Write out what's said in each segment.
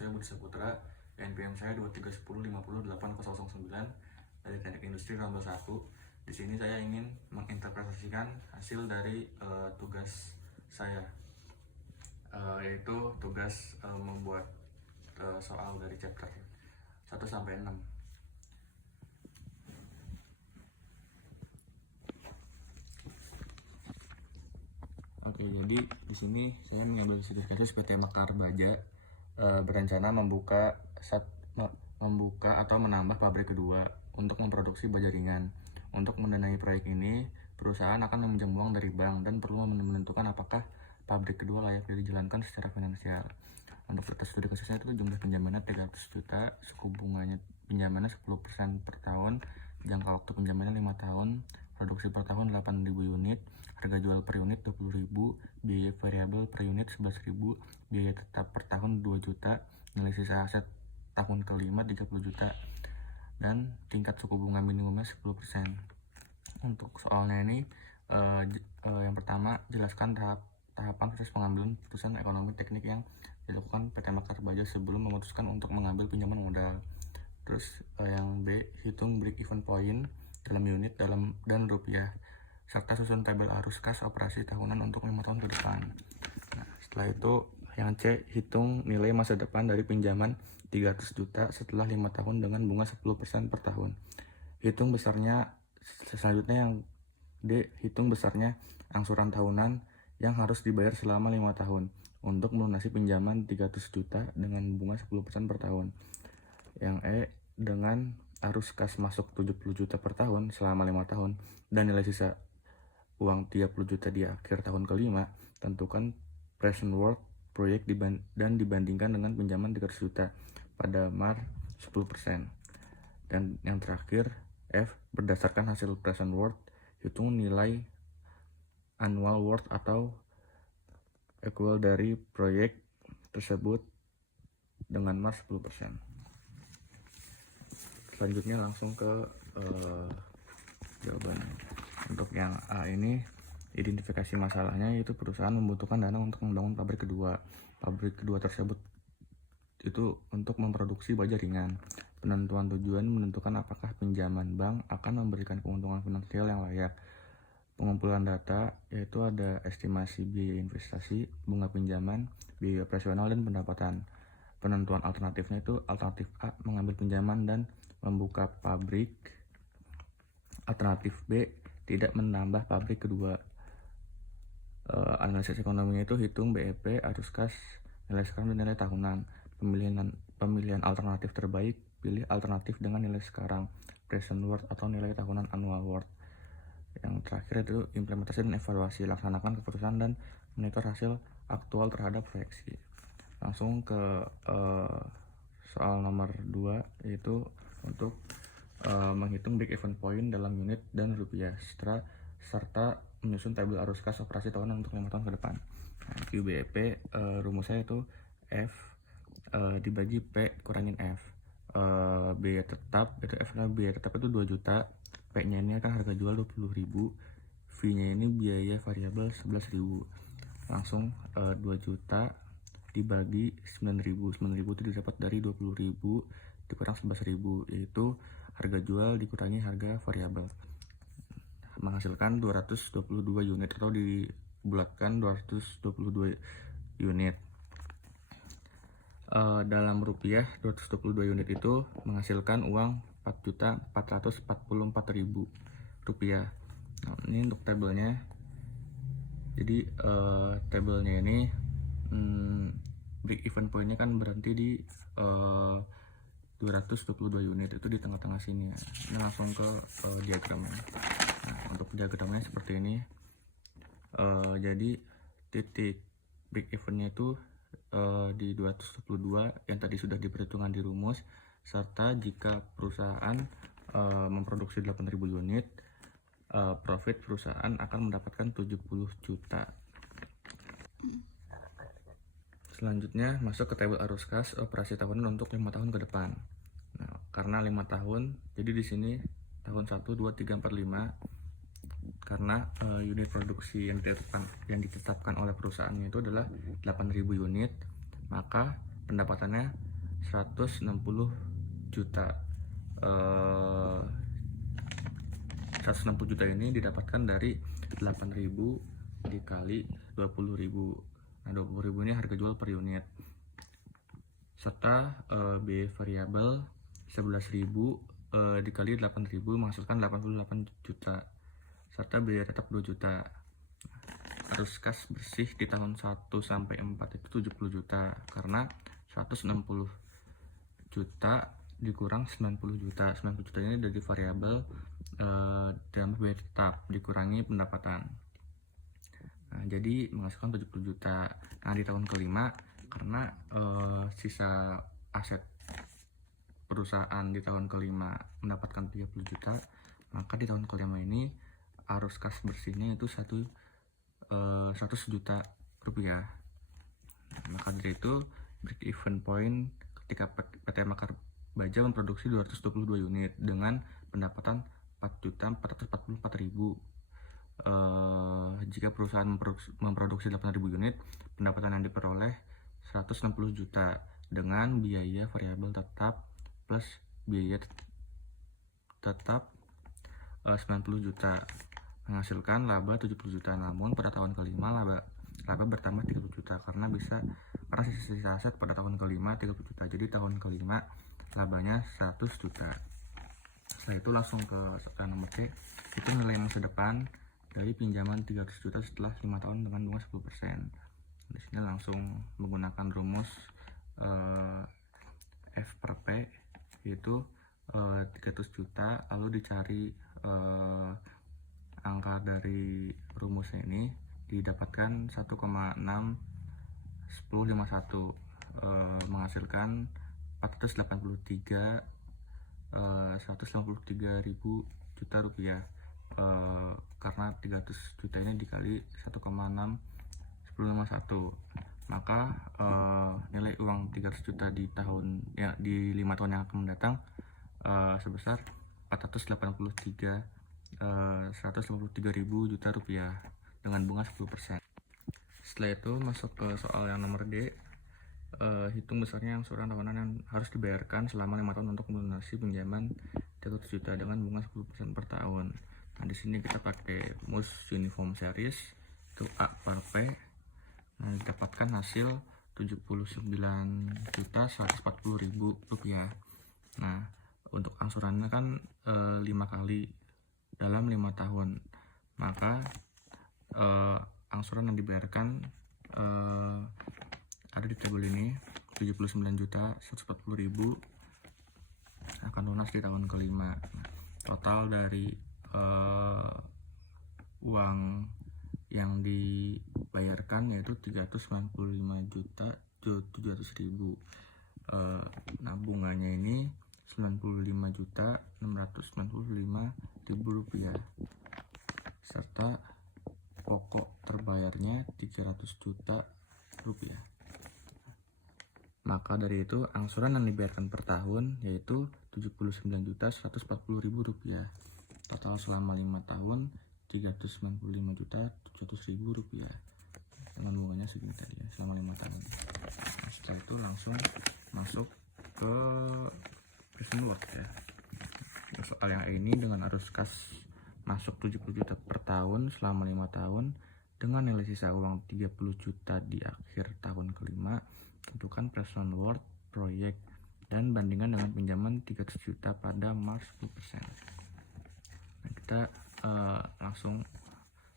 saya Budi Saputra, NPM saya 231050809 dari Teknik Industri Rambal 1. Di sini saya ingin menginterpretasikan hasil dari tugas saya, yaitu tugas membuat soal dari chapter 1 sampai 6. Oke, jadi di sini saya mengambil studi kasus PT Mekar Baja berencana membuka atau menambah pabrik kedua untuk memproduksi baja ringan. Untuk mendanai proyek ini, perusahaan akan meminjam uang dari bank dan perlu menentukan apakah pabrik kedua layak dijalankan secara finansial. Untuk studi kasusnya itu jumlah pinjamannya 300 juta, suku bunganya pinjamannya 10% per tahun, jangka waktu pinjamannya 5 tahun, produksi per tahun 8.000 unit, harga jual per unit 20.000, biaya variabel per unit 11.000, biaya tetap per tahun 2 juta, nilai sisa aset tahun kelima 30 juta, dan tingkat suku bunga minimumnya 10%. Untuk soalnya ini, yang pertama, jelaskan tahapan proses pengambilan putusan ekonomi teknik yang dilakukan PT Mekar Baja sebelum memutuskan untuk mengambil pinjaman modal. Terus yang B, hitung break even point dalam unit dan rupiah, serta susun tabel arus kas operasi tahunan untuk 5 tahun ke depan. Nah, setelah itu yang C, hitung nilai masa depan dari pinjaman 300 juta setelah 5 tahun dengan bunga 10% per tahun. Hitung besarnya, selanjutnya yang D, hitung besarnya angsuran tahunan yang harus dibayar selama 5 tahun untuk melunasi pinjaman 300 juta dengan bunga 10% per tahun. Yang E, dengan arus kas masuk 70 juta per tahun selama 5 tahun dan nilai sisa uang 30 juta di akhir tahun kelima, tentukan present worth proyek dan dibandingkan dengan pinjaman 300 juta pada MAR 10%. Dan yang terakhir, F, berdasarkan hasil present worth, hitung nilai annual worth atau equal dari proyek tersebut dengan MAR 10%. Selanjutnya langsung ke jawabannya. Untuk yang A ini, identifikasi masalahnya yaitu perusahaan membutuhkan dana untuk membangun pabrik kedua. Pabrik kedua tersebut itu untuk memproduksi baja ringan. Penentuan tujuan menentukan apakah pinjaman bank akan memberikan keuntungan finansial yang layak. Pengumpulan data yaitu ada estimasi biaya investasi, bunga pinjaman, biaya operasional, dan pendapatan. Penentuan alternatifnya itu alternatif A, mengambil pinjaman dan membuka pabrik. Alternatif B, tidak menambah pabrik kedua. Analisis ekonominya itu hitung BEP, arus kas, nilai sekarang, dan nilai tahunan. Pemilihan alternatif terbaik, pilih alternatif dengan nilai sekarang, present worth atau nilai tahunan annual worth. Yang terakhir itu implementasi dan evaluasi, laksanakan keputusan dan monitor hasil aktual terhadap proyeksi. Langsung ke soal nomor 2, yaitu untuk menghitung break even point dalam unit dan rupiah serta menyusun tabel arus kas operasi tahunan untuk 5 tahun ke depan. Nah, QBEP rumusnya itu F dibagi P kurangin F. Biaya tetap itu F nya biaya tetap itu 2 juta, P nya ini kan harga jual 20.000, V nya ini biaya variabel 11.000. Langsung 2 juta dibagi 9.000 itu didapat dari 20.000 dikurang 11.000, yaitu harga jual dikurangi harga variabel, menghasilkan 222 unit atau dibulatkan 222 unit. Dalam rupiah 222 unit itu menghasilkan uang 4.444.000 rupiah. Nah, ini untuk tabelnya. Jadi tabelnya ini break even pointnya kan berhenti di 222 unit, itu di tengah-tengah sini ya. Ini langsung ke diagramnya. Nah, untuk diagramnya seperti ini. Jadi titik break evennya itu di 222 yang tadi sudah diperhitungkan di rumus, serta jika perusahaan memproduksi 8.000 unit, profit perusahaan akan mendapatkan 70 juta. Selanjutnya masuk ke tabel arus kas operasi tahunan untuk 5 tahun ke depan. Nah, karena 5 tahun, jadi di sini tahun 1, 2, 3, 4, 5, karena unit produksi yang ditetapkan oleh perusahaannya itu adalah 8.000 unit, maka pendapatannya 160 juta. 160 juta ini didapatkan dari 8.000 dikali 20.000. Nah, 20.000 ini harga jual per unit. Serta biaya variabel 11.000 dikali 8.000 menghasilkan 88 juta. Serta biaya tetap 2 juta. Arus kas bersih di tahun 1 sampai 4 itu 70 juta karena 160 juta dikurang 90 juta. 90 juta ini dari variabel dan biaya tetap dikurangi pendapatan. Nah, jadi menghasilkan 70 juta. Nah, di tahun kelima karena sisa aset perusahaan di tahun kelima mendapatkan 30 juta, maka di tahun kelima ini arus kas bersihnya itu 100 juta rupiah. Maka dari itu break even point ketika PT Mekar Baja memproduksi 222 unit dengan pendapatan 4.444.000. Jika perusahaan memproduksi 8.000 unit, pendapatan yang diperoleh 160 juta dengan biaya variabel tetap plus biaya tetap 90 juta, menghasilkan laba 70 juta. Namun pada tahun kelima laba bertambah 30 juta karena sisa aset pada tahun kelima 30 juta. Jadi tahun kelima labanya 100 juta. Setelah itu langsung ke nomor C, itu nilai masa depan dari pinjaman 300 juta setelah 5 tahun dengan bunga 10%. Di sini langsung menggunakan rumus F per P, yaitu 300 juta lalu dicari angka dari rumusnya ini didapatkan 1,6 1051, menghasilkan 193.000 juta rupiah. Karena 300 juta ini dikali 1,6 1051, maka nilai uang 300 juta di 5 tahun yang akan mendatang sebesar 183.000 juta rupiah dengan bunga 10%. Setelah itu masuk ke soal yang nomor D. Hitung besarnya angsuran tahunan yang harus dibayarkan selama 5 tahun untuk melunasi pinjaman 300 juta dengan bunga 10% per tahun. Nah, di sini kita pakai rumus uniform series, itu A per P. Nah, didapatkan hasil 79.140.000 rupiah. Nah, untuk angsurannya kan 5 kali dalam 5 tahun, maka angsuran yang dibayarkan ada di tabel ini, 79.140.000 akan lunas di tahun kelima. Total dari uang yang dibayarkan yaitu 395.700.000. Nah, bunganya ini 95.695.000 rupiah, serta pokok terbayarnya 300 juta rupiah. Maka dari itu angsuran yang dibayarkan per tahun yaitu 79.140.000 rupiah. Total selama 5 tahun 395.700.000 rupiah. Dengan bunganya segini tadi ya, selama 5 tahun. Nah, setelah itu langsung masuk ke present worth ya. Soal yang ini dengan arus kas masuk 70 juta per tahun selama 5 tahun dengan nilai sisa uang 30 juta di akhir tahun kelima. Tentukan present worth proyek dan bandingkan dengan pinjaman 300 juta pada Maret 10%. Nah, kita langsung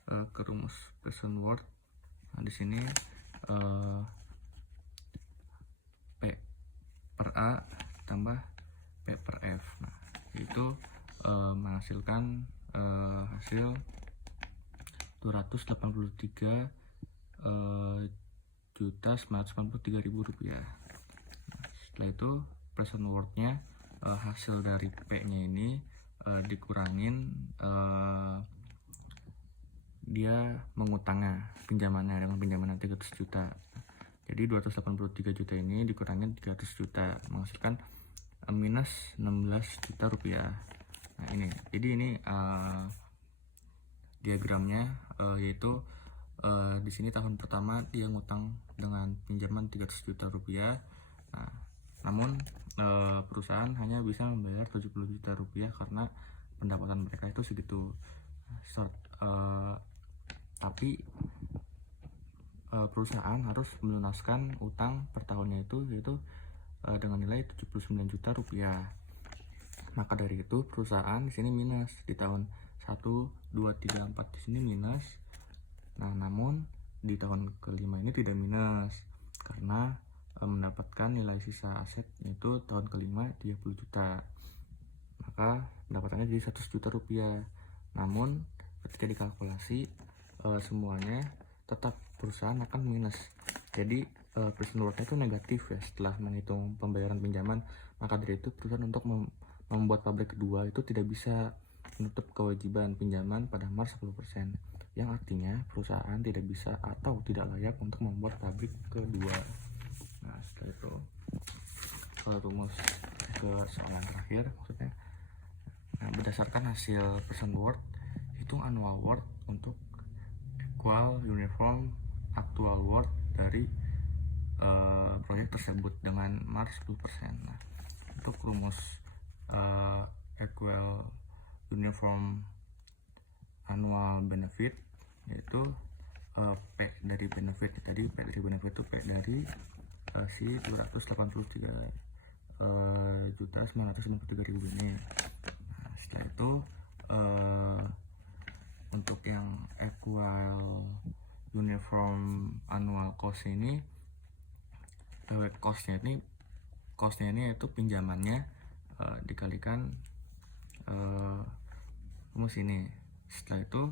ke rumus present worth. Nah, di sini P per A tambah P per F. Nah, itu menghasilkan hasil 283.993.000 rupiah. Nah, setelah itu present worth-nya hasil dari P-nya ini dikurangin dia mengutangnya pinjamannya dengan pinjaman 300 juta. Jadi 283 juta ini dikurangin 300 juta menghasilkan minus 16 juta rupiah. Nah, jadi ini diagramnya, yaitu di sini tahun pertama dia ngutang dengan pinjaman 300 juta rupiah. Nah, Namun perusahaan hanya bisa membayar 70 juta rupiah karena pendapatan mereka itu segitu. Tapi perusahaan harus melunaskan utang per tahunnya itu yaitu dengan nilai 79 juta rupiah. Maka dari itu perusahaan di sini minus di tahun 1, 2, 3, 4 di sini minus. Nah, namun di tahun kelima ini tidak minus karena mendapatkan nilai sisa aset itu tahun kelima 30 juta. Maka pendapatannya jadi 100 juta rupiah. Namun ketika dikalkulasi semuanya tetap perusahaan akan minus. Jadi present worth-nya itu negatif ya setelah menghitung pembayaran pinjaman. Maka dari itu perusahaan untuk membuat pabrik kedua itu tidak bisa menutup kewajiban pinjaman pada Maret 10%, yang artinya perusahaan tidak bisa atau tidak layak untuk membuat pabrik kedua. Nah, setelah itu kalau rumus ke soalan terakhir maksudnya, nah, berdasarkan hasil present worth, hitung annual worth untuk equal uniform actual worth dari proyek tersebut dengan Maret 10%. Nah, untuk rumus equal uniform annual benefit yaitu P dari benefit tadi, P dari benefit itu P dari si 283.993.000 ini. Nah, setelah itu untuk yang equal uniform annual cost ini, costnya ini yaitu pinjamannya dikalikan rumus ini. Setelah itu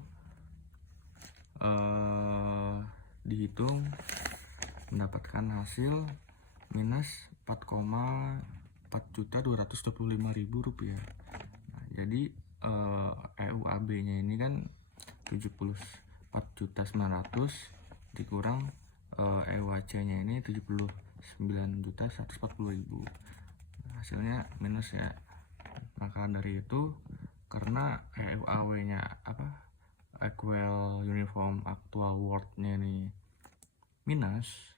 dihitung mendapatkan hasil minus 4,4.225.000 rupiah. Nah, jadi EUAB nya ini kan 74.900 dikurang EUAC nya ini 79.140.000. Hasilnya minus ya. Maka dari itu karena EUAW nya equal uniform actual worth nya ini minus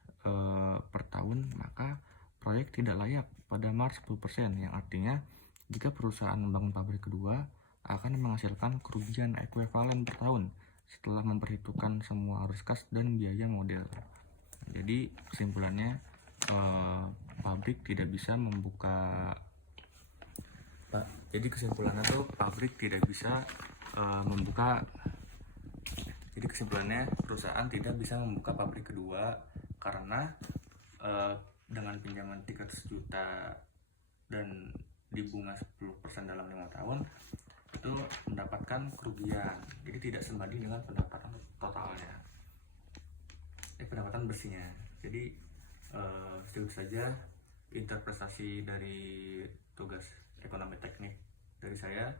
per tahun, maka proyek tidak layak pada Maret 10%, yang artinya jika perusahaan membangun pabrik kedua akan menghasilkan kerugian ekuivalen per tahun setelah memperhitungkan semua arus kas dan biaya model. Jadi kesimpulannya pabrik tidak bisa membuka jadi kesimpulannya perusahaan tidak bisa membuka pabrik kedua karena dengan pinjaman 300 juta dan dibunga 10% dalam 5 tahun itu mendapatkan kerugian. Jadi tidak sebanding dengan pendapatan totalnya, pendapatan bersihnya. Jadi itu saja interpretasi dari tugas ekonomi teknik dari saya.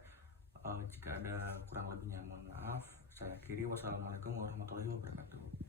Jika ada kurang lebihnya mohon maaf. Saya akhiri. Wassalamualaikum warahmatullahi wabarakatuh.